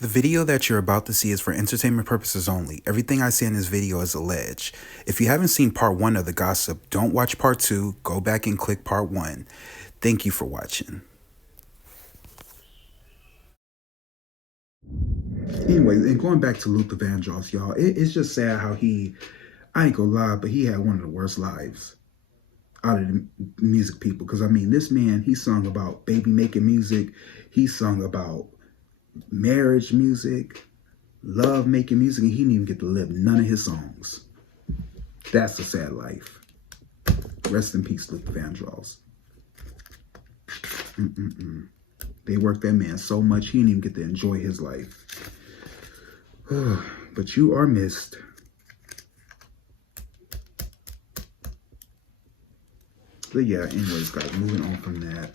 The video that you're about to see is for entertainment purposes only. Everything I say in this video is alleged. If you haven't seen part 1 of the gossip, don't watch part 2. Go back and click part 1. Thank you for watching. Anyway, and going back to Luther Vandross, y'all, it's just sad how I ain't gonna lie, but he had one of the worst lives out of the music people. Because, I mean, this man, he sung about baby making music. He sung about marriage music, love making music, and he didn't even get to live none of his songs. That's a sad life. Rest in peace, Luther Vandross. They worked that man so much, he didn't even get to enjoy his life. But you are missed. But yeah, anyways, guys, moving on from that.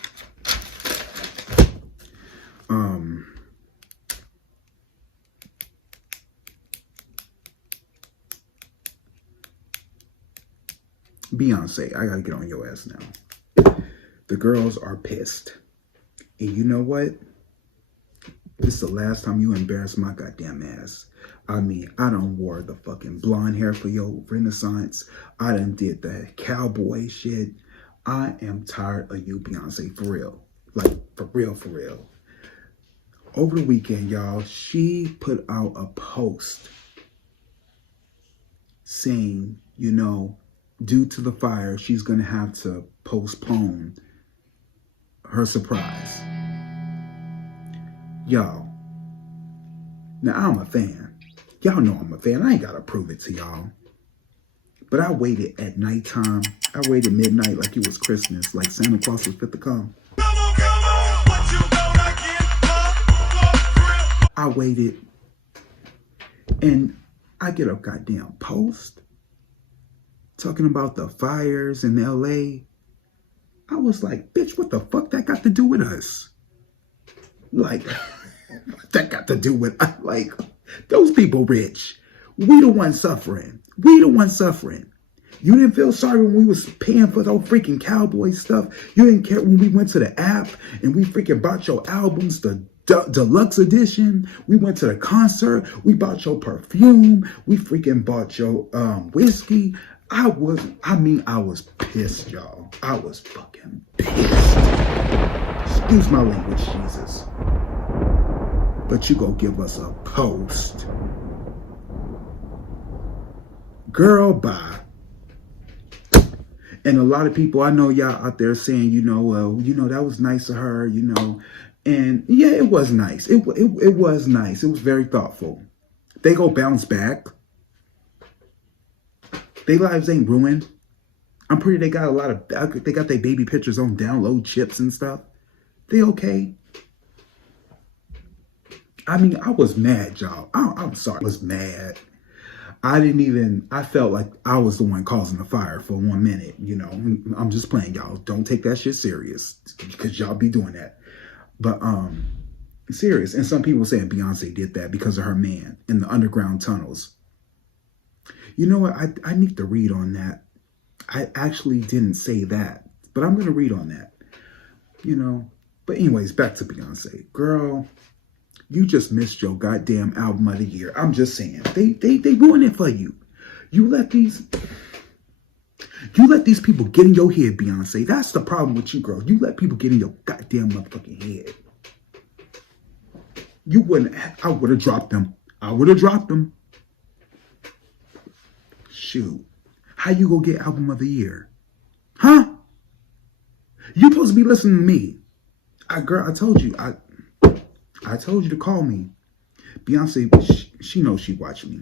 Beyonce, I gotta get on your ass now. The girls are pissed. And you know what? This is the last time you embarrass my goddamn ass. I mean, I done wore the fucking blonde hair for your Renaissance. I done did the cowboy shit. I am tired of you, Beyonce, for real. Like, for real, for real. Over the weekend, y'all, she put out a post saying, you know, due to the fire, she's going to have to postpone her surprise. Y'all, now I'm a fan. Y'all know I'm a fan. I ain't got to prove it to y'all. But I waited at nighttime. I waited midnight like it was Christmas, like Santa Claus was fit to come. I waited, and I get a goddamn post talking about the fires in LA. I was like, bitch, what the fuck that got to do with us? Like, what that got to do with, like, those people rich. We the ones suffering. We the ones suffering. You didn't feel sorry when we was paying for those freaking cowboy stuff. You didn't care when we went to the app and we freaking bought your albums, the deluxe edition. We went to the concert. We bought your perfume. We freaking bought your whiskey. I was pissed, y'all. I was fucking pissed. Excuse my language, Jesus. But you go give us a post. Girl, bye. And a lot of people, I know y'all out there saying, you know, well, you know, that was nice of her, you know. And yeah, it was nice. It was nice. It was very thoughtful. They go bounce back. Their lives ain't ruined. I'm pretty, they got their baby pictures on download chips and stuff. They okay. I mean, I was mad, y'all. I'm sorry. I was mad. I felt like I was the one causing the fire for 1 minute, you know. I'm just playing, y'all. Don't take that shit serious because y'all be doing that. But, serious. And some people saying Beyonce did that because of her man in the underground tunnels. You know what? I need to read on that. I actually didn't say that, but I'm going to read on that, you know. But anyways, back to Beyonce. Girl, you just missed your goddamn album of the year. I'm just saying. They ruined it for you. You let these people get in your head, Beyonce. That's the problem with you, girl. You let people get in your goddamn motherfucking head. You wouldn't. I would have dropped them. I would have dropped them. Shoot. How you gonna get album of the year? Huh? You supposed to be listening to me. Girl, I told you. I told you to call me. Beyonce, she knows she watched me.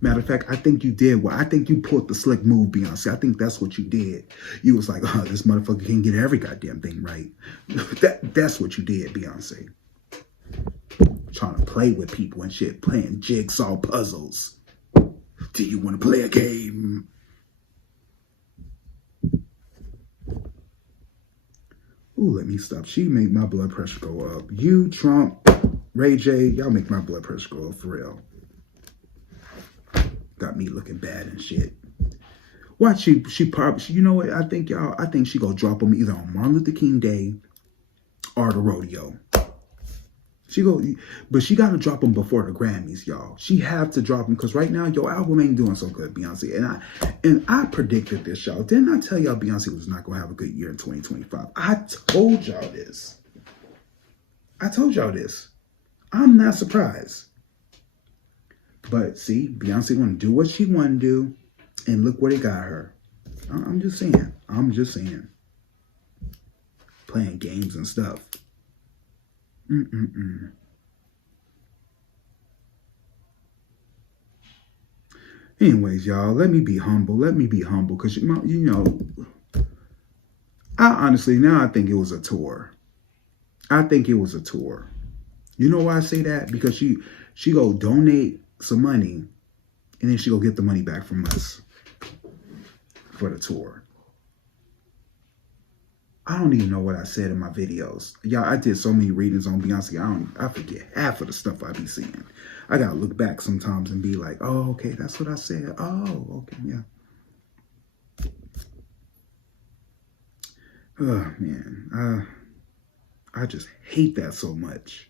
Matter of fact, I think you did. Well, I think you pulled the slick move, Beyonce. I think that's what you did. You was like, oh, this motherfucker can't get every goddamn thing right. That's what you did, Beyonce. Trying to play with people and shit, playing jigsaw puzzles. Do you want to play a game? Ooh, let me stop. She made my blood pressure go up. You, Trump, Ray J, y'all make my blood pressure go up for real. Got me looking bad and shit. Watch, she probably, you know what? I think she gonna drop them either on Martin Luther King Day or the rodeo. But she got to drop them before the Grammys, y'all. She have to drop them because right now your album ain't doing so good, Beyonce. And I predicted this, y'all. Didn't I tell y'all Beyonce was not gonna have a good year in 2025? I told y'all this. I'm not surprised. But see, Beyonce want to do what she want to do, and look where they got her. I'm just saying. Playing games and stuff. Anyways, y'all, let me be humble. Because, I honestly, now I think it was a tour. You know why I say that? Because she go donate some money, and then she go get the money back from us for the tour. I don't even know what I said in my videos. Y'all, I did so many readings on Beyonce. I forget half of the stuff I be seeing. I gotta look back sometimes and be like, oh, okay, that's what I said. Oh, okay, yeah. Oh, man. I just hate that so much.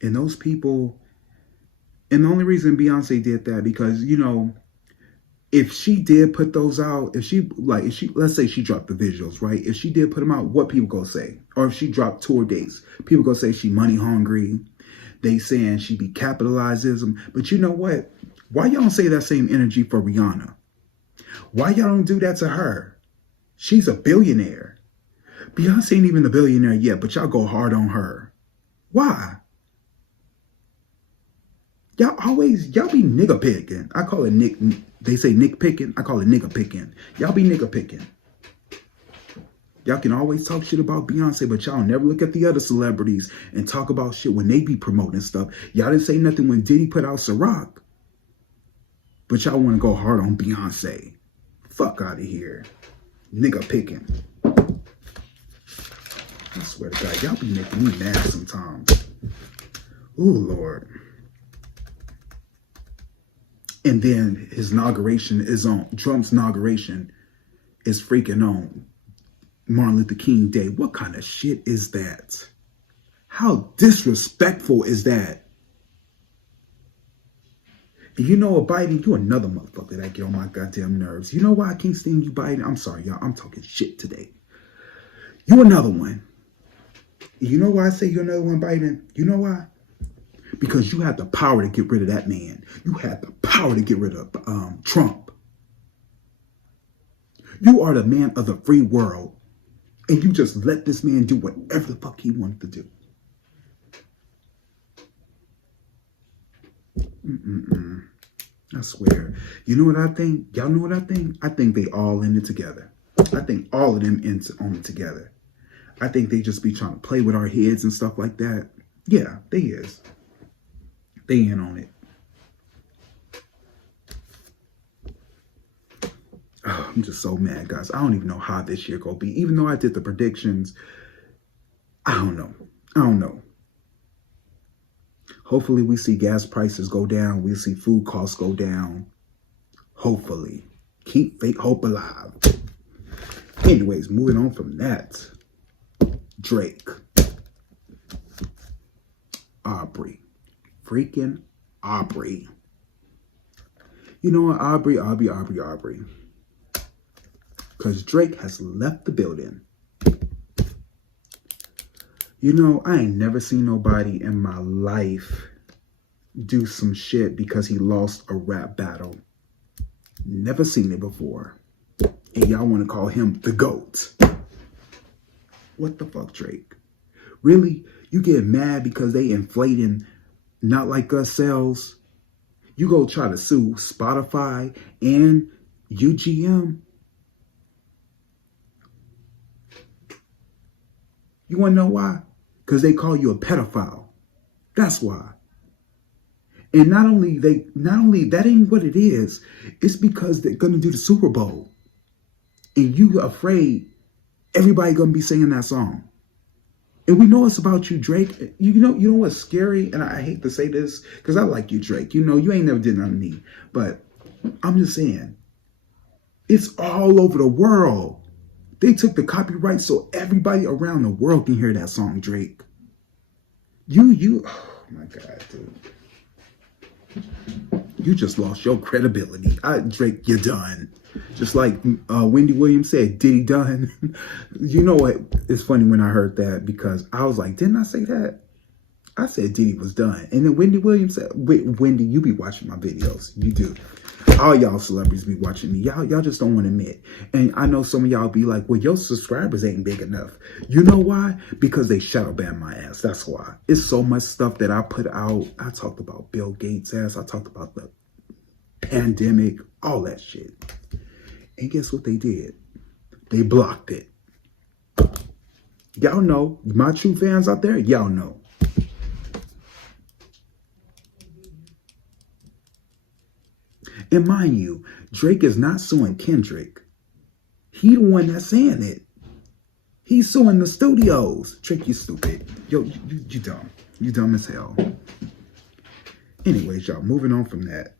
And those people, and the only reason Beyonce did that, because, if she did put those out, let's say she dropped the visuals, right? If she did put them out, what people gonna say? Or if she dropped tour dates, people gonna say she money hungry. They saying she be capitalizism. But you know what? Why y'all don't say that same energy for Rihanna? Why y'all don't do that to her? She's a billionaire. Beyonce ain't even a billionaire yet, but y'all go hard on her. Why? Y'all be nigga picking. I call it Nick. They say Nick picking. I call it nigga picking. Y'all be nigga picking. Y'all can always talk shit about Beyonce, but y'all never look at the other celebrities and talk about shit when they be promoting stuff. Y'all didn't say nothing when Diddy put out Ciroc. But y'all want to go hard on Beyonce. Fuck out of here. Nigga picking. I swear to God, y'all be making me mad sometimes. Ooh, Lord. And then his inauguration is on, Trump's inauguration is freaking on Martin Luther King Day. What kind of shit is that? How disrespectful is that? And you know what, Biden, you another motherfucker that get on my goddamn nerves. You know why I can't stand you, Biden? I'm sorry, y'all. I'm talking shit today. You another one. You know why I say you're another one, Biden? You know why? Because you had the power to get rid of that man. You had the power to get rid of Trump. You are the man of the free world. And you just let this man do whatever the fuck he wanted to do. I swear. You know what I think? Y'all know what I think? I think they all in it together. I think all of them on it together. I think they just be trying to play with our heads and stuff like that. Yeah, they is. They in on it. Oh, I'm just so mad, guys. I don't even know how this year gonna be. Even though I did the predictions, I don't know. Hopefully we see gas prices go down. We'll see food costs go down. Hopefully. Keep fake hope alive. Anyways, moving on from that. Drake. Aubrey. Freaking Aubrey. You know what? Aubrey. Because Drake has left the building. You know, I ain't never seen nobody in my life do some shit because he lost a rap battle. Never seen it before. And y'all want to call him the GOAT. What the fuck, Drake? Really? You get mad because they inflating Not Like Us sales? You go try to sue Spotify and UGM? You want to know why? Because they call you a pedophile. That's why. And not only that ain't what it is. It's because they're gonna do the Super Bowl, and you afraid everybody gonna be singing that song. And we know it's about you, Drake. You know what's scary? And I hate to say this because I like you, Drake. You know, you ain't never did nothing to me, but I'm just saying, it's all over the world. They took the copyright so everybody around the world can hear that song, Drake. Oh my God, dude. You just lost your credibility. Drake, you're done. Just like Wendy Williams said, Diddy done. You know what? It's funny when I heard that because I was like, didn't I say that? I said Diddy was done. And then Wendy Williams said, Wendy, you be watching my videos. You do. All y'all celebrities be watching me. Y'all just don't want to admit. And I know some of y'all be like, well, your subscribers ain't big enough. You know why? Because they shadow ban my ass. That's why. It's so much stuff that I put out. I talked about Bill Gates' ass. I talked about the pandemic, all that shit. And guess what they did? They blocked it. Y'all know. My true fans out there, y'all know. And mind you, Drake is not suing Kendrick. He the one that's saying it. He's suing the studios. Drake, you stupid. Yo, you dumb. You dumb as hell. Anyways, y'all, moving on from that.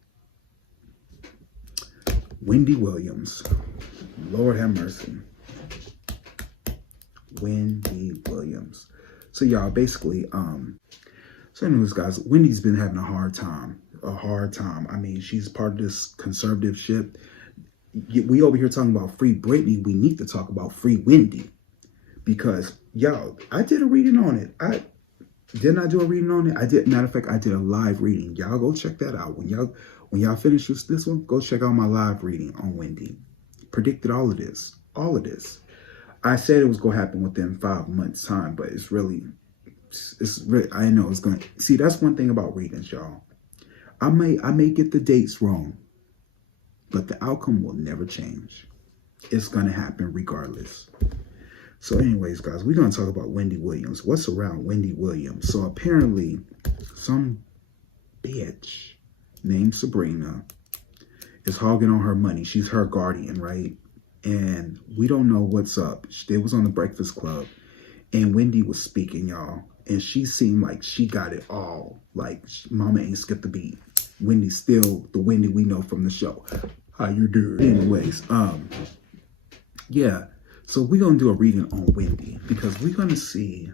Wendy Williams. Lord have mercy. Wendy Williams. So y'all, basically, so anyways, guys, Wendy's been having a hard time. I mean, she's part of this conservative shit. We over here talking about free Britney. We need to talk about free Wendy. Because, y'all, I did a reading on it. Didn't I do a reading on it? I did. Matter of fact, I did a live reading. Y'all go check that out. When y'all finish with this one, go check out my live reading on Wendy. Predicted all of this. All of this. I said it was going to happen within 5 months' time, but it's really, I know it's going to, see, that's one thing about readings, y'all. I may get the dates wrong, but the outcome will never change. It's going to happen regardless. So anyways, guys, we're going to talk about Wendy Williams. What's around Wendy Williams? So apparently some bitch named Sabrina is hogging on her money. She's her guardian, right? And we don't know what's up. They was on the Breakfast Club and Wendy was speaking, y'all. And she seemed like she got it all. Like, mama ain't skipped a beat. Wendy's still the Wendy we know from the show. How you doing? Anyways, yeah. So we're going to do a reading on Wendy because we're going to see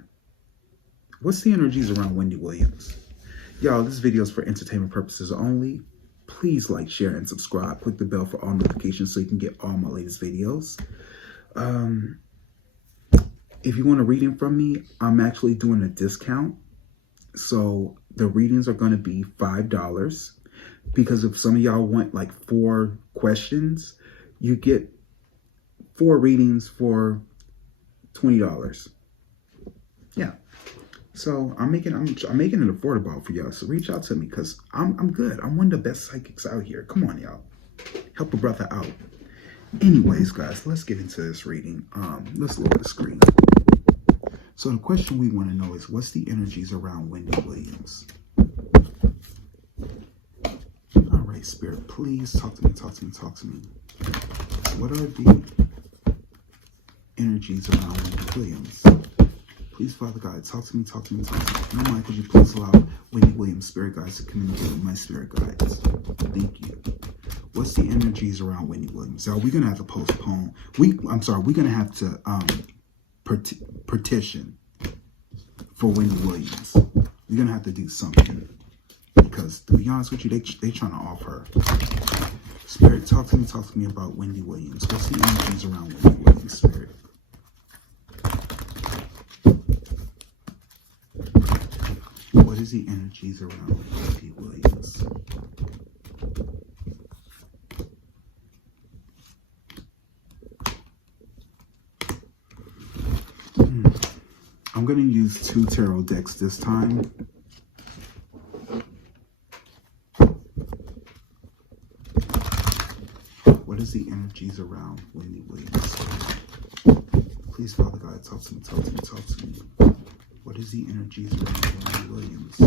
what's the energies around Wendy Williams. Y'all, this video is for entertainment purposes only. Please like, share, and subscribe. Click the bell for all notifications so you can get all my latest videos. If you want a reading from me, I'm actually doing a discount. So the readings are going to be $5 because if some of y'all want like 4 questions, you get 4 readings for $20. Yeah. So I'm making it affordable for y'all. So reach out to me because I'm good. I'm one of the best psychics out here. Come on, y'all. Help a brother out. Anyways, guys, let's get into this reading. Let's lower the screen. So the question we want to know is, what's the energies around Wendy Williams? All right, Spirit, please talk to me, talk to me, talk to me. What are the energies around Wendy Williams? Please, Father God, talk to me, talk to me, talk to me. If you don't mind, could you please allow Wendy Williams, Spirit Guides, to communicate with my Spirit Guides? Thank you. What's the energies around Wendy Williams? Are we going to have to postpone? We're going to have to petition for Wendy Williams. We're going to have to do something. Because, to be honest with you, they trying to off her. Spirit, talk to me about Wendy Williams. What's the energies around Wendy Williams, Spirit? What is the energies around Wendy Williams? I'm going to use 2 tarot decks this time. What is the energies around Wendy Williams? Please, Father God, talk to me, talk to me, talk to me. What is the energies around Wendy Williams?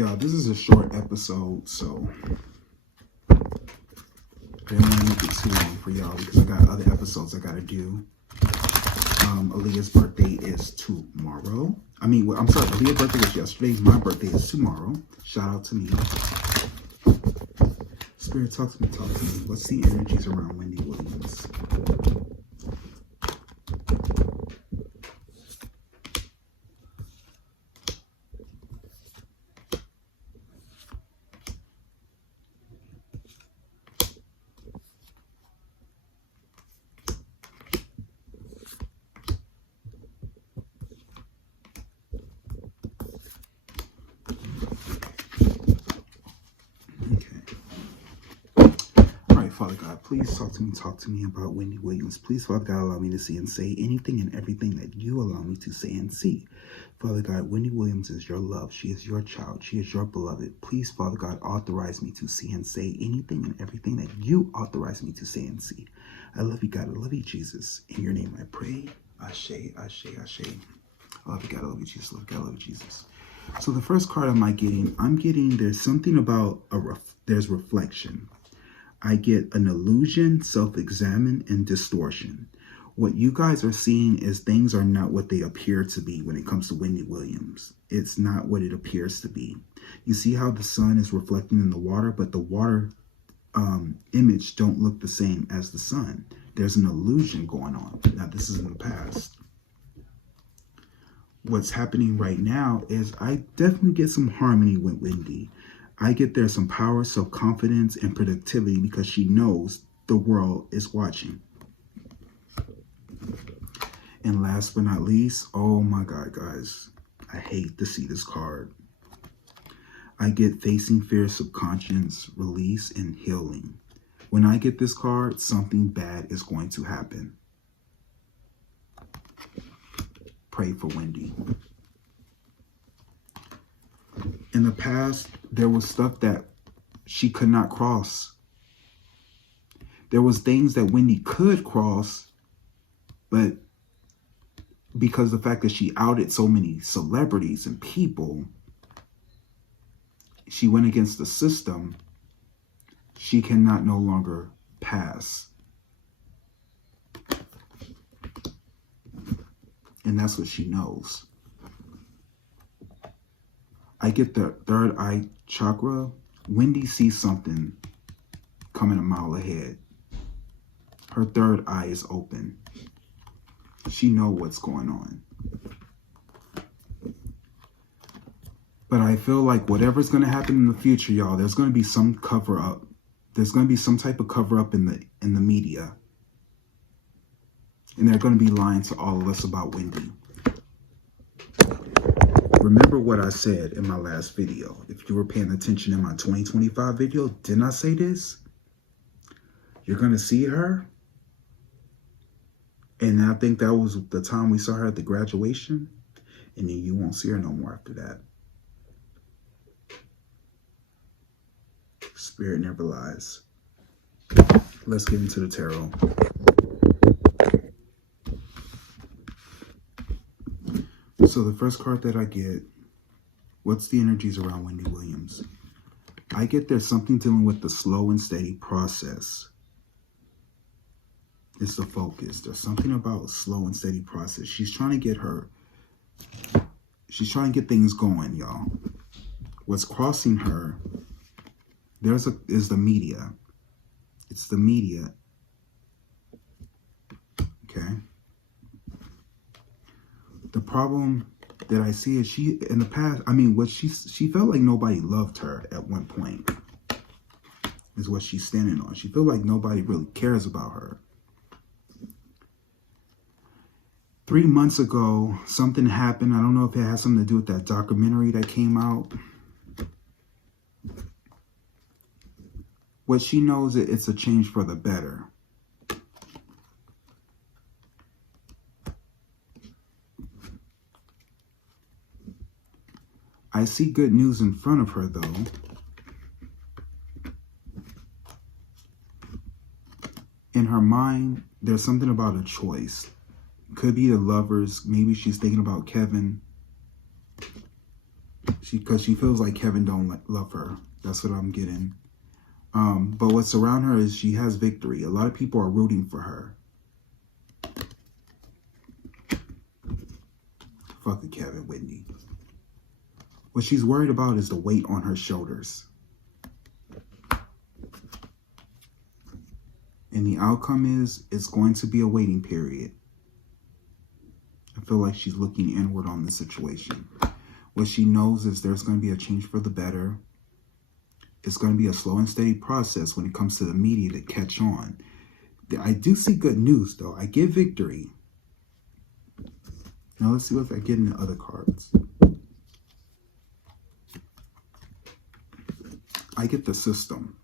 Y'all, this is a short episode, so I didn't want to make it too long for y'all because I got other episodes I got to do. Aaliyah's birthday is tomorrow. I'm sorry, Aaliyah's birthday was yesterday. My birthday is tomorrow. Shout out to me. Spirit, talk to me, talk to me. What's the energies around Wendy Williams? Father God, please talk to me about Wendy Williams. Please, Father God, allow me to see and say anything and everything that you allow me to say and see. Father God, Wendy Williams is your love. She is your child. She is your beloved. Please, Father God, authorize me to see and say anything and everything that you authorize me to say and see. I love you, God. I love you, Jesus. In your name I pray. Ashe, ashe, ashe. I love you, God. I love you, Jesus. I love you, God. I love you, Jesus. So the first card I'm getting there's something about there's reflection. I get an illusion, self-examine, and distortion. What you guys are seeing is things are not what they appear to be when it comes to Wendy Williams. It's not what it appears to be. You see how the sun is reflecting in the water, but the water image don't look the same as the sun. There's an illusion going on. Now, this is in the past. What's happening right now is I definitely get some harmony with Wendy. I get there some power, self-confidence, and productivity because she knows the world is watching. And last but not least, oh my God, guys, I hate to see this card. I get facing fear, subconscious, release, and healing. When I get this card, something bad is going to happen. Pray for Wendy. In the past, there was stuff that she could not cross. There was things that Wendy could cross, but because of the fact that she outed so many celebrities and people, she went against the system. She cannot no longer pass. And that's what she knows. I get the third eye chakra. Wendy sees something coming a mile ahead. Her third eye is open. She knows what's going on. But I feel like whatever's going to happen in the future, y'all, there's going to be some cover up. There's going to be some type of cover up in the media. And they're going to be lying to all of us about Wendy. Remember what I said in my last video. If you were paying attention in my 2025 video, didn't I say this? You're going to see her. And I think that was the time we saw her at the graduation. And then you won't see her no more after that. Spirit never lies. Let's get into the tarot. So the first card that I get, what's the energies around Wendy Williams? I get there's something dealing with the slow and steady process. It's the focus. There's something about slow and steady process. She's trying to get things going, y'all. What's crossing her, is the media. It's the media. Okay. The problem that I see is she, in the past, she felt like nobody loved her at one point, is what she's standing on. She felt like nobody really cares about her. 3 months ago, something happened. I don't know if it has something to do with that documentary that came out. What she knows, it's a change for the better. I see good news in front of her, though. In her mind, there's something about a choice. Could be the lovers. Maybe she's thinking about Kevin. Because she feels like Kevin don't love her. That's what I'm getting. But what's around her is she has victory. A lot of people are rooting for her. Fuck it, Kevin, Wendy. What she's worried about is the weight on her shoulders. And the outcome is, it's going to be a waiting period. I feel like she's looking inward on the situation. What she knows is there's going to be a change for the better. It's going to be a slow and steady process when it comes to the media to catch on. I do see good news, though. I get victory. Now let's see what I get in the other cards. I get the system.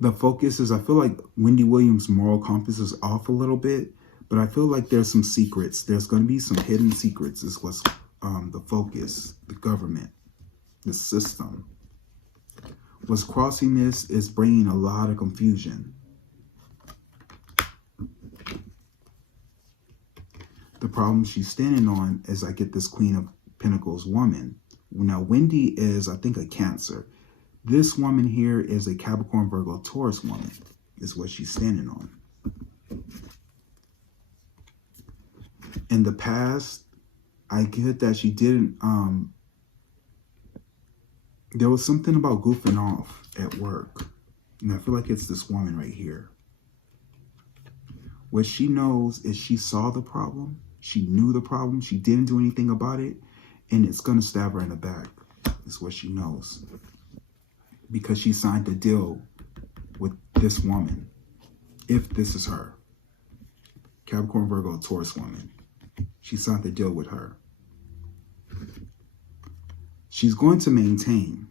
The focus is, I feel like Wendy Williams' moral compass is off a little bit, but I feel like there's some secrets. There's going to be some hidden secrets is what's the focus, the government, the system. What's crossing this is bringing a lot of confusion. The problem she's standing on is I get this Queen of Pentacles woman. Now, Wendy is, I think, a Cancer. This woman here is a Capricorn, Virgo, Taurus woman, is what she's standing on. In the past, I get that she didn't, there was something about goofing off at work. And I feel like it's this woman right here. What she knows is she saw the problem. She knew the problem. She didn't do anything about it. And it's going to stab her in the back. Is what she knows. Because she signed a deal with this woman. If this is her. Capricorn, Virgo, Taurus woman. She signed the deal with her. She's going to maintain.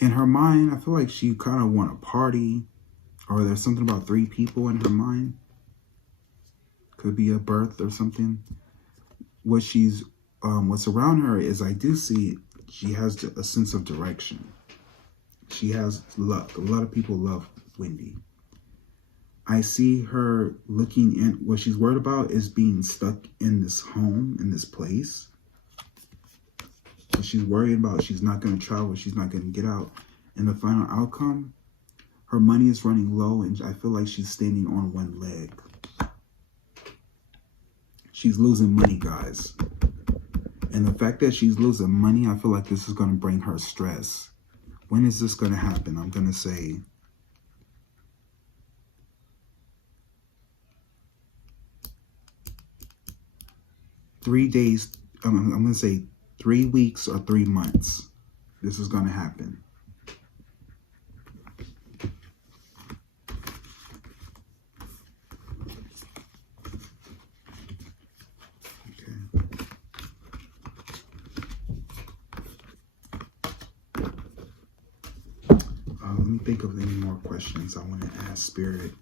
In her mind, I feel like she kind of want a party. Or there's something about 3 people in her mind. Could be a birth or something. What's around her is, I do see she has a sense of direction. She has luck. A lot of people love Wendy. I see her looking in. What she's worried about is being stuck in this home, in this place. What she's worried about, she's not going to travel. She's not going to get out. And the final outcome, her money is running low, and I feel like she's standing on one leg. She's losing money, guys. And the fact that she's losing money, I feel like this is going to bring her stress. When is this going to happen? I'm going to say 3 days. I'm going to say 3 weeks or 3 months. This is going to happen. Let me think of any more questions I want to ask Spirit.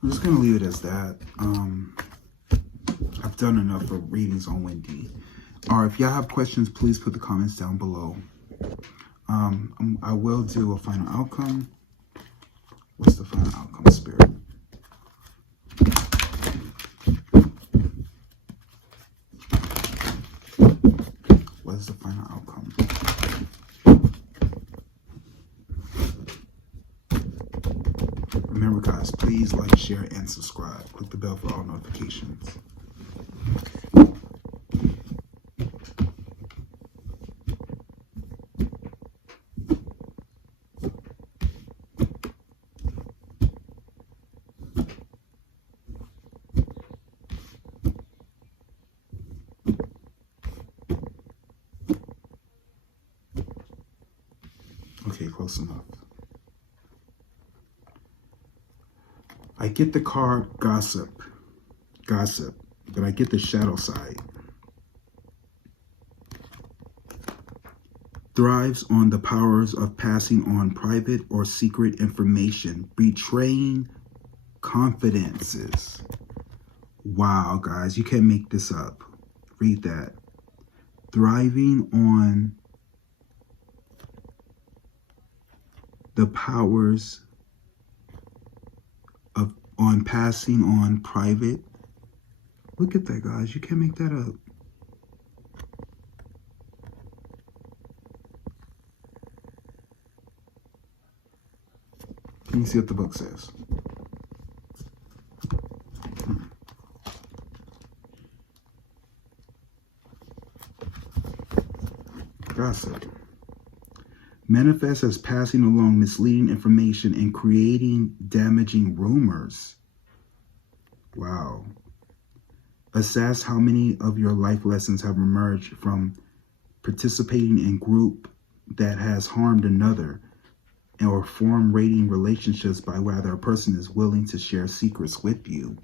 I'm just going to leave it as that. I've done enough for readings on Wendy. Or if y'all have questions, please put the comments down below. I will do a final outcome. What's the final outcome, Spirit? What is the final outcome? Remember, guys, please like, share, and subscribe. Click the bell for all notifications. Okay, close enough. I get the card gossip, but I get the shadow side. Thrives on the powers of passing on private or secret information, betraying confidences. Wow, guys, you can't make this up. Read that. Thriving on the powers of, on passing on private. Look at that, guys. You can't make that up. Let me see what the book says. Gossip. Manifest as passing along misleading information and creating damaging rumors. Wow. Assess how many of your life lessons have emerged from participating in group that has harmed another, or form rating relationships by whether a person is willing to share secrets with you.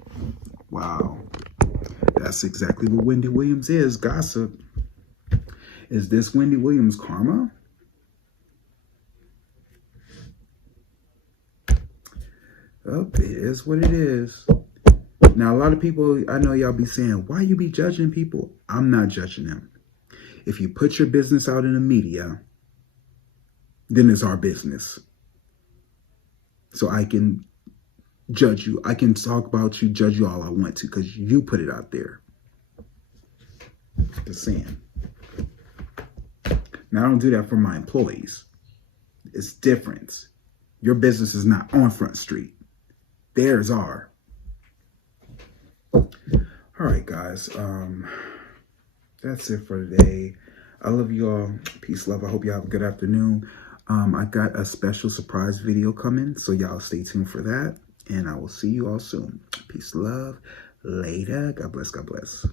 Wow. That's exactly what Wendy Williams is, gossip. Is this Wendy Williams karma? Oh, it is what it is. Now, a lot of people, I know y'all be saying, why you be judging people? I'm not judging them. If you put your business out in the media, then it's our business. So I can judge you. I can talk about you, judge you all I want to, because you put it out there. Just saying. Now, I don't do that for my employees. It's different. Your business is not on Front Street. Theirs are. All right, guys. That's it for today. I love you all. Peace, love. I hope you have a good afternoon. I got a special surprise video coming, so y'all stay tuned for that. And I will see you all soon. Peace, love. Later. God bless. God bless.